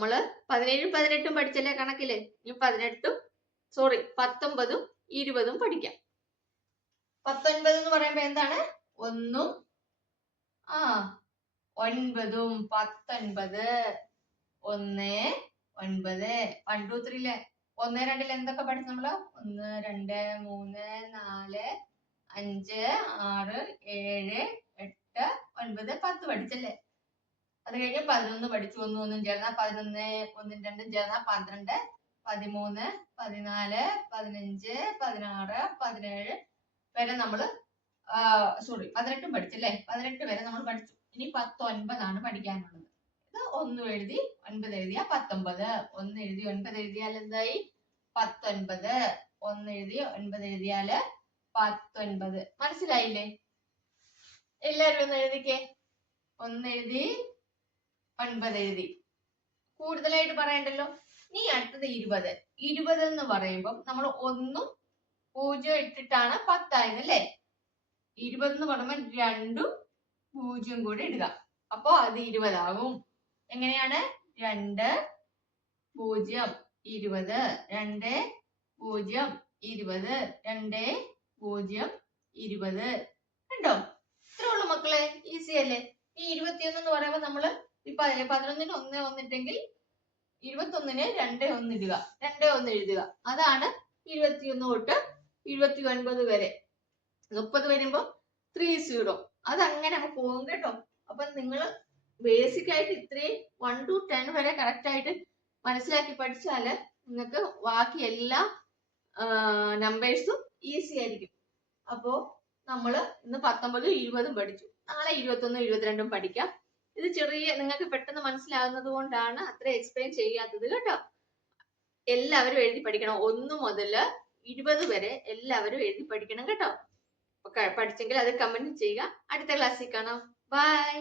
നമ്മള് 17 18 പഠിച്ചല്ലേ കണക്കില്. ഇനി 19 20 പഠിക്കാം. 19 എന്ന് പറയുമ്പോ എന്താണ്? 1 9 19 1 9 1 2 3 ലെ 1 2 എന്തൊക്കെ പഠിച്ചു നമ്മള്? 1 2 3 4 5 6 7 8 9 10 പഠിച്ചല്ലേ? അത് കഴിഞ്ഞ് 11 പഠിച്ചു. 1 1 ചേർന്ന 11 1 2 ചേർന്ന 12 13 14 15 16 17 വരെ നമ്മള് 18 പഠിച്ചല്ലേ? 18 വരെ നമ്മൾ പഠിച്ചു. ഇനി 19 ആണ് പഠിക്കാനുള്ളത്. ഇത് 1 എഴുതി 9 എഴുതിയ 19. 1 എഴുതി 9 എഴുതിയാൽ എന്തായി? 19. 1 എഴുതി 9 എഴുതിയാല് 19. മനസ്സിലായില്ലേ? എല്ലാവരും ഒന്ന് എഴുതിക്കേ. 1 എഴുതി 9 എഴുതി. കൂടുതലായിട്ട് പറയണ്ടല്ലോ. ഇനി അടുത്തത് 20. 20 എന്ന് പറയുമ്പോൾ നമ്മൾ 1 0 ഇട്ടിട്ടാണ് 10 ആയത് അല്ലേ? 20 എന്ന് പറയുമ്പോൾ 2 0 കൂടി ഇടുക. അപ്പൊ അത് 20 ആകും. എങ്ങനെയാണ്? 2 0 20 2 0 20 2 0 20. കണ്ടോ? ഇത്രേ ഉള്ളൂ മക്കളെ. ഈസി അല്ലേ? ഈ 21 എന്ന് പറയുമ്പോൾ നമ്മള് 11 1 1 ഇട്ടെങ്കിൽ 21 2 1 ഇടുക. 2 1 എഴുതുക. അതാണ് 21 തൊട്ട് 29 വരെ. 30 വരുമ്പോ 30. അതങ്ങനെ അങ്ങ് പോകും കേട്ടോ. അപ്പൊ നിങ്ങൾ ബേസിക് ആയിട്ട് ഇത്രയും 1 to 10 വരെ കറക്റ്റ് ആയിട്ട് മനസ്സിലാക്കി പഠിച്ചാല് നിങ്ങൾക്ക് ബാക്കി എല്ലാ നമ്പേഴ്സും ഈസി ആയിരിക്കും. അപ്പോ നമ്മള് ഇന്ന് 19 20 പഠിച്ചു. നാളെ 21 22 പഠിക്കാം. ഇത് ചെറിയ നിങ്ങൾക്ക് പെട്ടെന്ന് മനസ്സിലാകുന്നത് കൊണ്ടാണ് അത്ര എക്സ്പ്ലെയിൻ ചെയ്യാത്തത് കേട്ടോ. എല്ലാവരും എഴുതി പഠിക്കണം. 1 മുതൽ 20 വരെ എല്ലാവരും എഴുതി പഠിക്കണം കേട്ടോ. പഠിച്ചെങ്കിൽ അത് കമന്റ് ചെയ്യുക. അടുത്ത ക്ലാസ്സിൽ കാണാം. ബൈ.